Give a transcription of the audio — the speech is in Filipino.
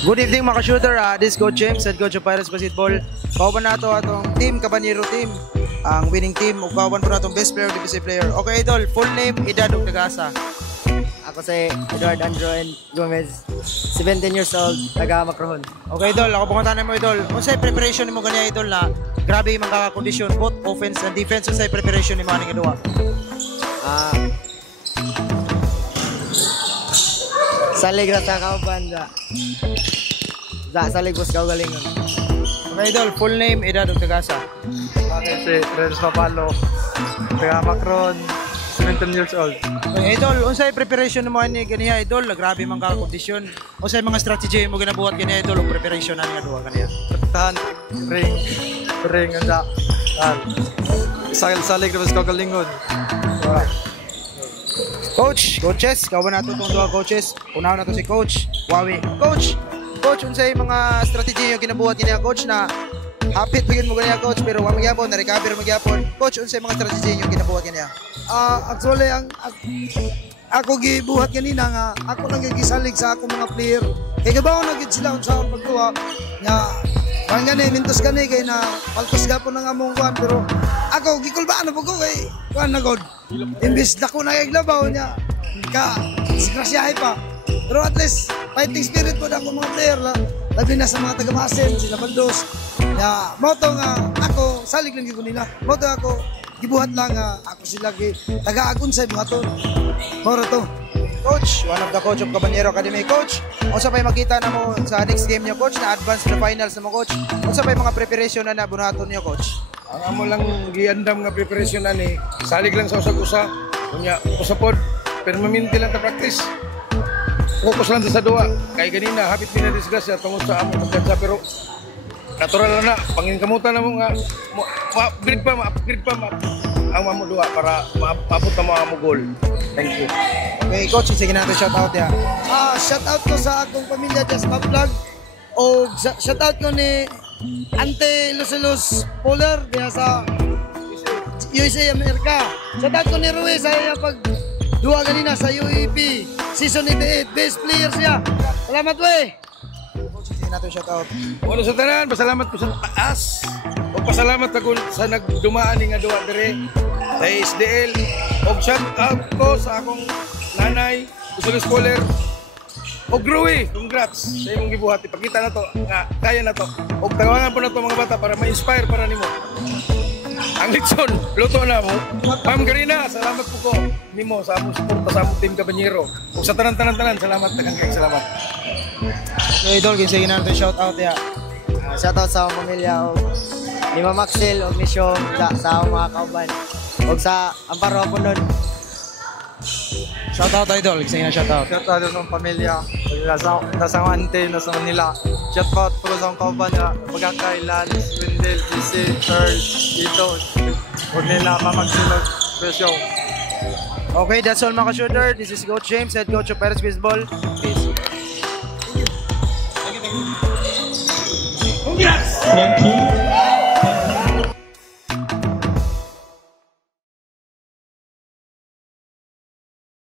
Good evening mga ka-shooter, this is Coach James, head coach of Pirates Basketball. Kauban na ito atong team, Cabanero team, ang winning team. Ug kauban po na itong best player, defensive player. Okay idol, full name, edad ug tagasa. Ako si Edward Andrew Gomez, 17 years old, taga Macrohon. Okay idol, ako panguntahan mo idol. Unsay preparation nimo kanya idol na grabe yung mga kondisyon, both offense and defense. Unsay preparation nimo aning duwa? Salig ra sa kauban salig bus kaugalingon. Okay idol, full name, edad ug tagasa. Okay, si Renz Papalo, taga Macron, 17 years old. Okay idol, unsay preparation nimo ani kaniya idol? Grabe man ka kondisyon. Unsay mga strategy mo ginabuhat kaniya idol ug preparation ani nga duwa kaniya? Tahan, ring, anda. Salig na bus kaugalingon. Coaches, kauban nato itong duha coaches. Unahan na to si Coach Wawi. Coach, unsay mga strategy yung ginabuhat niya coach na hapit bigyan mo ganiya coach pero wa magyapon, na-recover magyapon. Coach, unsay mga strategy yung ginabuhat niya? Actually, ako gibuhat kanina nga ako lang gisalig sa akong mga player. Kaya gabaw na gid sila sa pagduwa nga parang gani, mintos gani kay na paltos gapon ng among kuan pero ako gikulbaan na po ko kay kuan na god. Imbis dako na kaglabaw niya ka disgrasyahay pa. Pero at least fighting spirit po na ako mga player la. Labi na sa mga taga-Masin, sila Baldos. Ya, moto nga ako salig lang gyud nila. Moto ako gibuhat lang nga ako sila taga-agon sa buhaton. Moro to. Coach, one of the coach of Cabanero Academy. Coach, unsa pay makita namo sa next game niyo coach na advance to the finals mo coach? Unsa pay mga preparation na nabuhaton niyo coach? Ang amo lang giandam nga preparation ani, salig lang sa usag-usa, unya usapod, permanente lang ta practice. Focus lang sa duwa. Kay ganina hapit pinadiscuss tungod sa amo pagkansa pero natural na pangingkamutan na mo nga ma-upgrade pa ang amo duwa para maabot na mo ang goal. Thank you. Okay, coach, sige natin shout out ya. Shout out ko sa akong pamilya Just My Vlog o shout out ko ni Ante Lucelos Polar diya sa USA America. Shout out ko ni Ruiz sa iya pag duwa ganina sa UAP season 88 best player siya. Salamat we. Coach, sige natin shout out. Ano sa tanan, pasalamat ko sa taas. O pasalamat ako sa nagdumaan nga duwa dire sa SDL. O shout out ko sa akong nanay, Lucelos Polar. O Grui, congrats sa imong gibuhat. Ipakita na to nga kaya na to. O tawagan po na to mga bata para ma-inspire para nimo. Ang litson, luto na mo. Ma'am Karina, salamat po ko nimo sa among suporta sa among team Cabanero. O sa tanan, salamat, daghang salamat. Okay, idol, sige natin shout out ya. Shoutout sa akong pamilya o ni Mama Maxel o Misyong sa akong mga kauban o sa Amparo po nun. Shout out idol, sige na shout out. Shout out sa pamilya, nasa ante, nasa Manila. Shout out po sa kauban niya, pagkakay, Lalis, Wendell, JC, Earl, Ito, huwag nila mamagsilog, Presyong. Okay, that's all mga ka-shooter. This is Coach James, head coach of Pirates Baseball. Peace. Thank you.